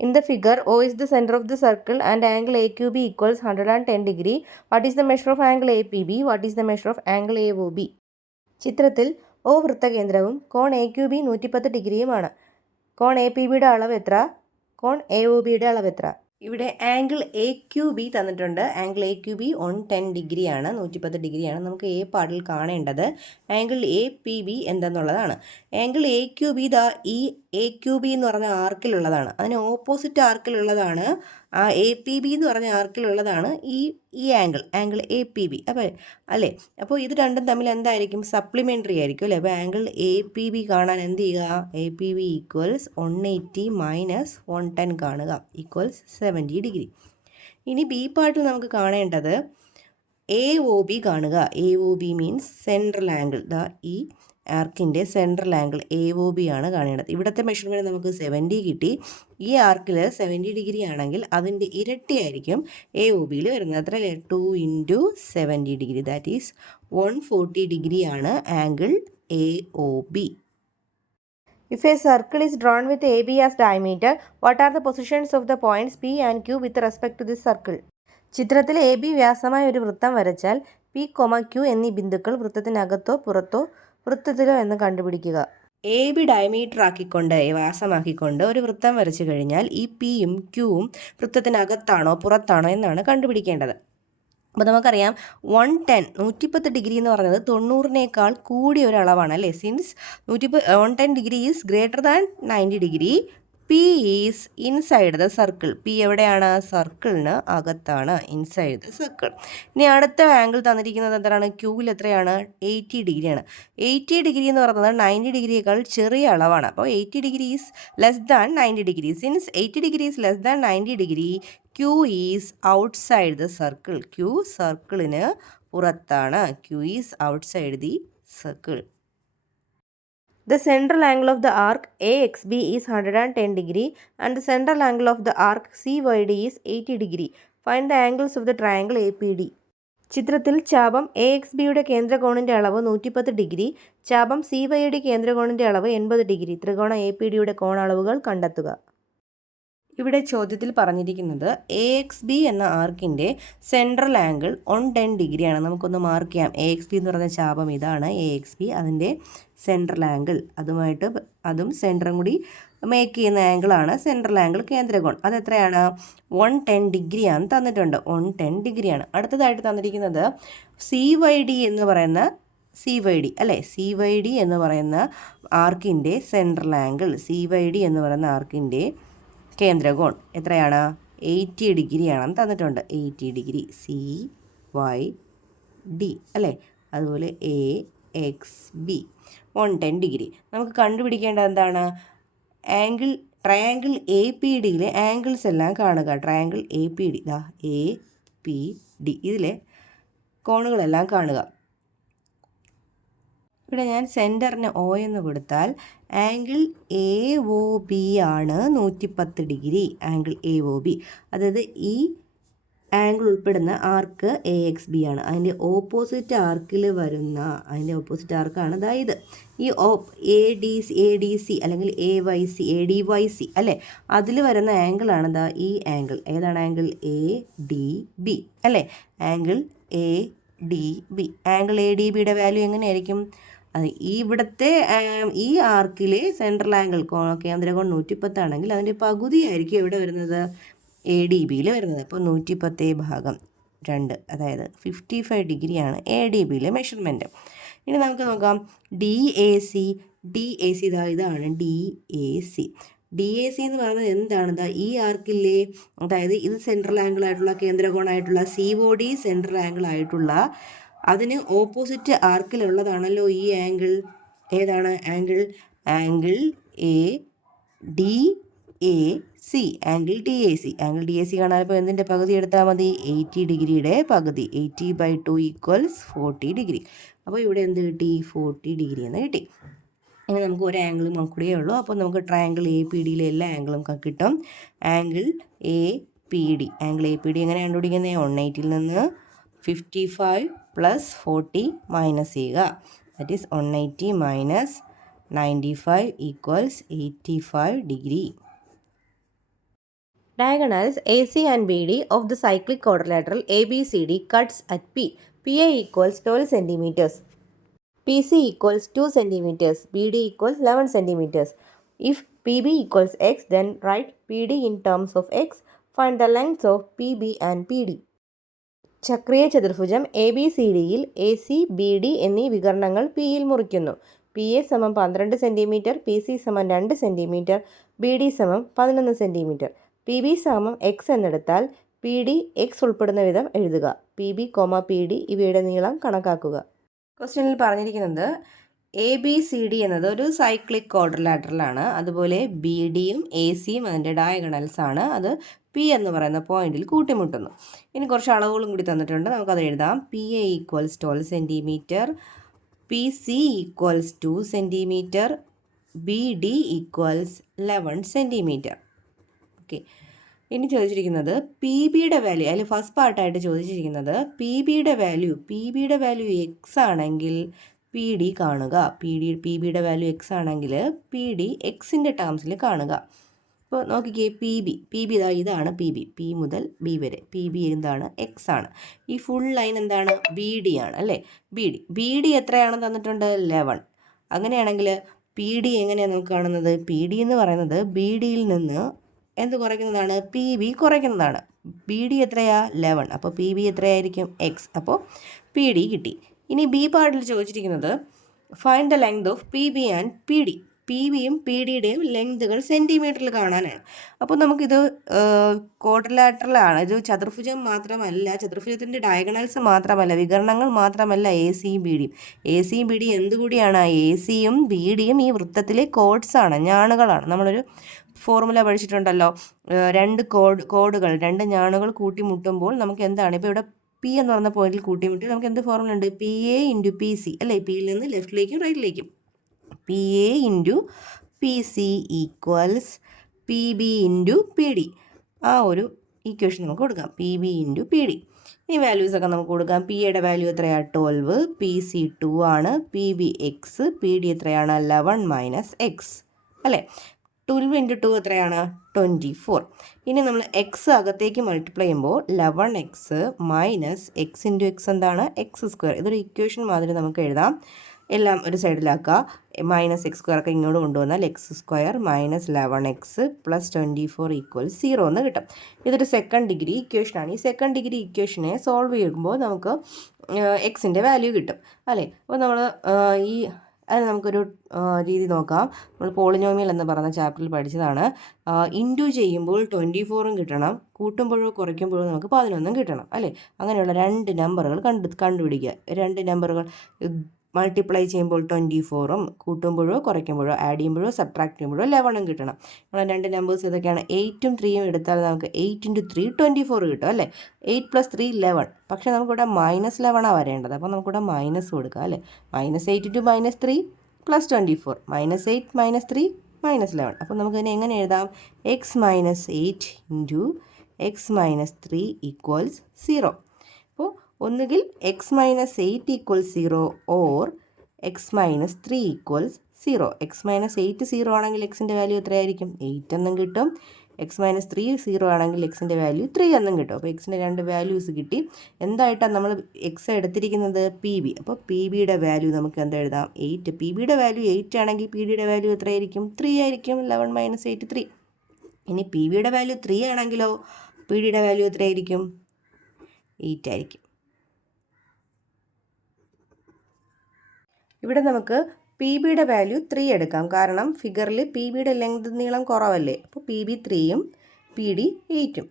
In the figure, O is the center of the circle and angle AQB equals 110 degree. What is the measure of angle APB? What is the measure of angle AOB? ചിത്രത്തിൽ O വൃത്തകേന്ദ്രവും കോൺ AQB 110 ഡിഗ്രിയുമാണ്. കോൺ APBയുടെ അളവ് എത്ര? കോൺ AOBയുടെ അളവ് എത്ര? ഇവിടെ angle AQB തന്നിട്ടുണ്ട്. Angle AQB 110 ഡിഗ്രിയാണ്, 110 ഡിഗ്രിയാണ്. നമുക്ക് A പാർട്ടിൽ കാണേണ്ടത് ആംഗിൾ APB എന്തെന്നുള്ളതാണ്. ആംഗിൾ AQB ഈ AQB എന്ന് പറഞ്ഞ ആർക്കിലുള്ളതാണ്. അതിന് ഓപ്പോസിറ്റ് ആർക്കിലുള്ളതാണ് ആ APB എന്ന് പറഞ്ഞ ആർക്കിലുള്ളതാണ് ഈ ആംഗിൾ APB. അല്ലേ? അപ്പോൾ ഇത് രണ്ടും തമ്മിൽ എന്തായിരിക്കും? സപ്ലിമെൻ്ററി ആയിരിക്കും അല്ലേ? അപ്പോൾ ആംഗിൾ APB കാണാൻ എന്ത് ചെയ്യുക? APB ഈക്വൽസ് 180 മൈനസ് 110 കാണുക, ഈക്വൽസ് 70 ഡിഗ്രി. ഇനി ബി പാർട്ടിൽ നമുക്ക് കാണേണ്ടത് AOB കാണുക. AOB means central angle. ഈ ആർക്കിൻ്റെ സെൻട്രൽ ആംഗിൾ AOB ആണ് കാണേണ്ടത്. ഇവിടുത്തെ മെഷർമെൻറ്റ് നമുക്ക് 70 കിട്ടി. ഈ ആർക്കിൽ 70 ഡിഗ്രി ആണെങ്കിൽ അതിൻ്റെ ഇരട്ടിയായിരിക്കും AOBയിൽ വരുന്നത്. അത്ര 2 × 70 ഡിഗ്രി, ദാറ്റ് ഈസ് 140 ഡിഗ്രിയാണ് angle AOB. If a circle is drawn with AB as diameter, what are the positions of the points P and Q with respect to this circle? ചിത്രത്തിൽ AB വ്യാസമായ ഒരു വൃത്തം വരച്ചാൽ P, Q എന്നീ ബിന്ദുക്കൾ വൃത്തത്തിനകത്തോ പുറത്തോ വൃത്തത്തിലോ എന്ന് കണ്ടുപിടിക്കുക. AB ഡയമീറ്റർ ആക്കിക്കൊണ്ട് വ്യാസമാക്കിക്കൊണ്ട് ഒരു വൃത്തം വരച്ചു കഴിഞ്ഞാൽ ഈ Pയും Qവും വൃത്തത്തിനകത്താണോ പുറത്താണോ എന്നാണ് കണ്ടുപിടിക്കേണ്ടത്. അപ്പോൾ നമുക്കറിയാം 110 ഡിഗ്രി എന്ന് പറയുന്നത് 90-നേക്കാൾ കൂടിയ ഒരു അളവാണ് അല്ലേ? Since 110 degree is greater than 90 degree, P is inside the circle. P എവിടെയാണ്? സർക്കിളിന് അകത്താണ്, ഇൻസൈഡ് ദ സർക്കിൾ. ഇനി അടുത്ത ആംഗിൾ തന്നിരിക്കുന്നത് എന്താണ്? Qയിൽ എത്രയാണ്? 80 ഡിഗ്രിയാണ്. 80 ഡിഗ്രി എന്ന് പറയുന്നത് 90 ഡിഗ്രിയേക്കാൾ ചെറിയ അളവാണ്. അപ്പോൾ 80 degree is less than 90 degree. Since 80 degree is less than 90 degree, Q is outside the circle. Q സർക്കിളിന് പുറത്താണ്. Q is outside the circle. The central angle of the arc AXB is 110 degree and the central angle of the arc CYD is 80 degree. Find the angles of the triangle APD. ചിത്രത്തിൽ ചാപം AXBയുടെ കേന്ദ്രകോണിൻ്റെ അളവ് 110 degree, ചാപം CYD കേന്ദ്രകോണിൻ്റെ അളവ് 80 degree. ത്രികോണ APDയുടെ കോണളവുകൾ കണ്ടെത്തുക. ഇവിടെ ചോദ്യത്തിൽ പറഞ്ഞിരിക്കുന്നത് AXB എന്ന ആർക്കിൻ്റെ central angle 110 ഡിഗ്രിയാണ്. നമുക്കൊന്ന് മാർക്ക് ചെയ്യാം. AXB എന്ന് പറയുന്ന ചാപം ഇതാണ് AXB, അതിൻ്റെ സെൻട്രൽ ആംഗിൾ അതും സെൻറ്ററും കൂടി മേക്ക് ചെയ്യുന്ന ആംഗിളാണ് സെൻട്രൽ ആംഗിൾ കേന്ദ്രകോൺ. അതെത്രയാണ്? 110 ഡിഗ്രിയാണ് തന്നിട്ടുണ്ട്. 110 ഡിഗ്രിയാണ്. അടുത്തതായിട്ട് തന്നിരിക്കുന്നത് CYD എന്ന് പറയുന്ന CYD എന്ന് പറയുന്ന ആർക്കിൻ്റെ സെൻട്രൽ ആംഗിൾ, CYD എന്ന് പറയുന്ന ആർക്കിൻ്റെ കേന്ദ്രകോൺ എത്രയാണ്? 80 ഡിഗ്രിയാണെന്ന് തന്നിട്ടുണ്ട്. 80 ഡിഗ്രി CYD അല്ലേ? അതുപോലെ AXB 110 ഡിഗ്രി. നമുക്ക് കണ്ടുപിടിക്കേണ്ടത് എന്താണ്? ട്രയാങ്കിൾ APDയിലെ ആംഗിൾസ് എല്ലാം കാണുക. ട്രയാങ്കിൾ APD APD ഇതിലെ കോണുകളെല്ലാം കാണുക. ഇവിടെ ഞാൻ സെൻറ്ററിന് O എന്ന് കൊടുത്താൽ ആംഗിൾ AOB ആണ് 110 ഡിഗ്രി. ആംഗിൾ AOB, അതായത് ഈ ആംഗിൾ ഉൾപ്പെടുന്ന ആർക്ക് AXB ആണ്. അതിൻ്റെ ഓപ്പോസിറ്റ് ആർക്കാണ് അതായത് ഈ ADC അല്ലെങ്കിൽ ADYC അല്ലേ? അതിൽ വരുന്ന ആംഗിളാണ് ഈ ആംഗിൾ. ഏതാണ് ആംഗിൾ? ADB അല്ലേ? Angle ADB. ആംഗിൾ ADBയുടെ വാല്യൂ എങ്ങനെയായിരിക്കും? ഇവിടുത്തെ ഈ ആർക്കിലെ സെൻട്രൽ ആംഗിൾ കേന്ദ്രകോൺ 110 ആണെങ്കിൽ അതിൻ്റെ പകുതിയായിരിക്കും എവിടെ വരുന്നത്? ADBയിൽ വരുന്നത്. അപ്പോൾ 110/2, അതായത് 55 ഡിഗ്രിയാണ് ADBയിലെ മെഷർമെൻറ്റ്. ഇനി നമുക്ക് നോക്കാം DAC. ഇതാണ് DAC എന്ന് പറയുന്നത് എന്താണ്? ഈ ആർക്കില്ലേ, അതായത് ഇത് സെൻട്രൽ ആംഗിൾ ആയിട്ടുള്ള കേന്ദ്രകോണായിട്ടുള്ള COD സെൻട്രൽ ആംഗിൾ ആയിട്ടുള്ള അതിന് ഓപ്പോസിറ്റ് ആർക്കിലുള്ളതാണല്ലോ ഈ ആംഗിൾ. ഏതാണ് angle? Angle ADAC. Angle DAC കാണാനിപ്പോൾ എന്തിൻ്റെ പകുതി എടുത്താൽ മതി? 80 ഡിഗ്രിയുടെ പകുതി. 80/2 ഈക്വൽസ് 40 ഡിഗ്രി. അപ്പോൾ ഇവിടെ എന്ത് കിട്ടി? 40 ഡിഗ്രി എന്ന് കിട്ടി. ഇനി നമുക്ക് ഒരു ആംഗിളും കൂടിയേ ഉള്ളൂ. അപ്പോൾ നമുക്ക് ട്രയാങ്കിൾ APDയിലെ എല്ലാ ആംഗിളും കിട്ടും. ആംഗിൾ APD എങ്ങനെ കണ്ടുപിടിക്കുന്നത്? 180ൽ നിന്ന് 55 + 40 മൈനസ് ചെയ്യുക. That is 180 - 95 = 85 degree. Diagonals AC and BD of the cyclic quadrilateral ABCD cuts at P. PA equals 12 centimeters. PC equals 2 centimeters. BD equals 11 centimeters. If PB equals x, then write PD in terms of x. Find the lengths of PB and PD. ചക്രീയ ചതുർഭുജം A B C ഡിയിൽ A C B D എന്നീ വികരണങ്ങൾ പിയിൽ മുറിക്കുന്നു. P A സമം 12 centimetre, P C സമം 2 centimetre, B D സമം 11 സെൻറ്റിമീറ്റർ. പി ബി സമം എക്സ് എന്നെടുത്താൽ പി ഡി എക്സ് ഉൾപ്പെടുന്ന വിധം എഴുതുക. പി ബി, പി ഡി ഇവയുടെ നീളം കണക്കാക്കുക. ക്വസ്റ്റ്യനിൽ പറഞ്ഞിരിക്കുന്നത് എ ബി സി ഡി എന്നത് ഒരു സൈക്ലിക് ക്വാഡ്രിലാറ്ററലാണ്. അതുപോലെ ബി ഡിയും എ സിയും അതിൻ്റെ ഡയഗണൽസ് ആണ്. അത് പി എന്ന് പറയുന്ന പോയിന്റിൽ കൂട്ടിമുട്ടുന്നു. ഇനി കുറച്ച് അളവുകളും കൂടി തന്നിട്ടുണ്ട്, നമുക്കത് എഴുതാം. P A equals 12 centimetre, P C equals 2 centimetre, B D equals 11 centimetre. Okay, ഇനി ചോദിച്ചിരിക്കുന്നത് പി ബിയുടെ വാല്യൂ, അതിൽ ഫസ്റ്റ് പാർട്ടായിട്ട് ചോദിച്ചിരിക്കുന്നത് പി ബിയുടെ വാല്യൂ എക്സ് ആണെങ്കിൽ പി ഡി കാണുക. പി ബിയുടെ വാല്യൂ എക്സ് ആണെങ്കിൽ പി ഡി എക്സിൻ്റെ ടേംസിൽ കാണുക. ഇപ്പോൾ നോക്കിക്കേ, പി ബി ഇതാണ് പി ബി, പി മുതൽ ബി വരെ പി ബി എന്താണ്, എക്സ് ആണ്. ഈ ഫുൾ ലൈൻ എന്താണ്, ബി ഡി ആണ് അല്ലേ. ബി ഡി എത്രയാണെന്ന് തന്നിട്ടുണ്ട്, 11. അങ്ങനെയാണെങ്കിൽ പി ഡി എങ്ങനെയാണ് നമുക്ക് കാണുന്നത്? പി ഡി എന്ന് പറയുന്നത് ബി ഡിയിൽ നിന്ന് എന്ത് കുറയ്ക്കുന്നതാണ്, പി ബി കുറയ്ക്കുന്നതാണ്. ബി ഡി എത്രയാ, 11. അപ്പോൾ പി ബി എത്രയായിരിക്കും, എക്സ്. അപ്പോൾ പി ഡി കിട്ടി. ഇനി ബി പാർട്ടിൽ ചോദിച്ചിരിക്കുന്നത് find the length of P B and P D. P ബിയും പി ഡിയുടെയും ലെങ്തുകൾ സെൻറ്റിമീറ്ററിൽ കാണാനാണ്. അപ്പോൾ നമുക്കിത് ക്വാഡ്രിലാറ്ററലാണ്. ഇത് ചതുർഭുജം മാത്രമല്ല, ചതുർഭുജത്തിൻ്റെ ഡയഗണൽസ് മാത്രമല്ല, വികരണങ്ങൾ മാത്രമല്ല എ സിയും ബി ഡിയും. എ സിയും ബി ഡിയും എന്തുകൂടിയാണ്, എ സിയും ബി ഡിയും ഈ വൃത്തത്തിലെ കോഡ്സാണ്, ഞാണുകളാണ്. നമ്മളൊരു ഫോർമുല പഠിച്ചിട്ടുണ്ടല്ലോ, കോഡുകൾ രണ്ട് ഞാണുകൾ കൂട്ടിമുട്ടുമ്പോൾ നമുക്ക് എന്താണ്, ഇപ്പോൾ ഇവിടെ പി എന്ന് പറയുന്ന പോയിന്റിൽ കൂട്ടിമുട്ടി നമുക്ക് എന്ത് ഫോർമുല ഉണ്ട്, P A into P C അല്ലേ. പിയിൽ നിന്ന് ലെഫ്റ്റിലേക്കും റൈറ്റിലേക്കും P A into P C equals P B into P D. ആ ഒരു ഈക്വേഷൻ നമുക്ക് കൊടുക്കാം, P B into P D. ഈ വാല്യൂസൊക്കെ നമുക്ക് കൊടുക്കാം. പി എയുടെ വാല്യൂ എത്രയാണ്, 12, പി സി 2 ആണ്, P B X, P D എത്രയാണ്, 11 മൈനസ് എക്സ് അല്ലേ. 12 ഇൻറ്റു 2 എത്രയാണ്, 24. ഇനി നമ്മൾ എക്സ് അകത്തേക്ക് മൾട്ടിപ്ലൈ ചെയ്യുമ്പോൾ 11x minus X into X എന്താണ്, എക്സ് സ്ക്വയർ. ഇതൊരു ഇക്വേഷൻ മാതിരി നമുക്ക് എഴുതാം. എല്ലാം ഒരു സൈഡിലാക്കുക. മൈനസ് എക്സ് സ്ക്വയർ ഒക്കെ ഇങ്ങോട്ട് കൊണ്ടുവന്നാൽ X square minus 11x plus 24 equals 0 എന്ന് കിട്ടും. ഇതൊരു സെക്കൻഡ് ഡിഗ്രി ഇക്വേഷനാണ്. ഈ സെക്കൻഡ് ഡിഗ്രി ഇക്വേഷനെ സോൾവ് ചെയ്യുമ്പോൾ നമുക്ക് എക്സിൻ്റെ വാല്യൂ കിട്ടും അല്ലേ. അപ്പോൾ നമ്മൾ അതിന് നമുക്കൊരു രീതി നോക്കാം. നമ്മൾ പോളിനോമിയൽ എന്ന് പറയുന്ന ചാപ്റ്ററിൽ പഠിച്ചതാണ്. ഇൻറ്റു ചെയ്യുമ്പോൾ 24ഉം കിട്ടണം, കൂട്ടുമ്പോഴോ കുറയ്ക്കുമ്പോഴോ നമുക്ക് 11ഉം കിട്ടണം അല്ലേ. അങ്ങനെയുള്ള രണ്ട് നമ്പറുകൾ കണ്ടുപിടിക്കുക. രണ്ട് നമ്പറുകൾ മൾട്ടിപ്ലൈ ചെയ്യുമ്പോൾ 24ഉം കൂട്ടുമ്പോഴോ കുറയ്ക്കുമ്പോഴോ ആഡ് ചെയ്യുമ്പോഴോ സബ്ട്രാക്ട് ചെയ്യുമ്പോഴോ 11ഉം കിട്ടണം. നമ്മൾ രണ്ട് നമ്പേഴ്സ് ഇതൊക്കെയാണ്. 8ഉം 3ഉം എടുത്താൽ നമുക്ക് 8 ഇൻറ്റു 3 24 കിട്ടും അല്ലേ. 8 + 3 11. പക്ഷേ നമുക്കിവിടെ -11 വരേണ്ടത്. അപ്പോൾ നമുക്കിവിടെ മൈനസ് കൊടുക്കാം അല്ലേ. -8 ഇൻറ്റു -3 പ്ലസ് 24 -8 -3 -11. അപ്പോൾ നമുക്കിതിനെ എങ്ങനെ എഴുതാം, x - 8 ഇൻറ്റു x - 3 ഈക്വൽസ് 0. അപ്പോൾ ഒന്നുകിൽ x - 8 equals 0 or x - 3 equals 0. x - 8 0 ആണെങ്കിൽ എക്സിൻ്റെ വാല്യൂ എത്രയായിരിക്കും, 8 എന്നും കിട്ടും. x - 3 0 ആണെങ്കിൽ എക്സിൻ്റെ വാല്യൂ 3 എന്നും കിട്ടും. അപ്പോൾ എക്സിൻ്റെ രണ്ട് വാല്യൂസ് കിട്ടി. എന്തായിട്ടാണ് നമ്മൾ എക്സ് എടുത്തിരിക്കുന്നത്, പി ബി. അപ്പോൾ പി ബിയുടെ വാല്യൂ നമുക്ക് എന്താ എഴുതാം, 8. പി ബിയുടെ വാല്യൂ 8 ആണെങ്കിൽ പി ഡിയുടെ വാല്യൂ എത്രയായിരിക്കും, 3 ആയിരിക്കും. 11 - 8 3. ഇനി പി ബിയുടെ വാല്യൂ 3 ആണെങ്കിലോ പി ഡിയുടെ വാല്യൂ എത്രയായിരിക്കും, 8 ആയിരിക്കും. ഇവിടെ നമുക്ക് പി ബിയുടെ വാല്യൂ 3 എടുക്കാം. കാരണം ഫിഗറിൽ പി ബിയുടെ ലെങ്ത് നീളം കുറവല്ലേ. അപ്പോൾ പി ബി 3യും പി ഡി 8ഉം.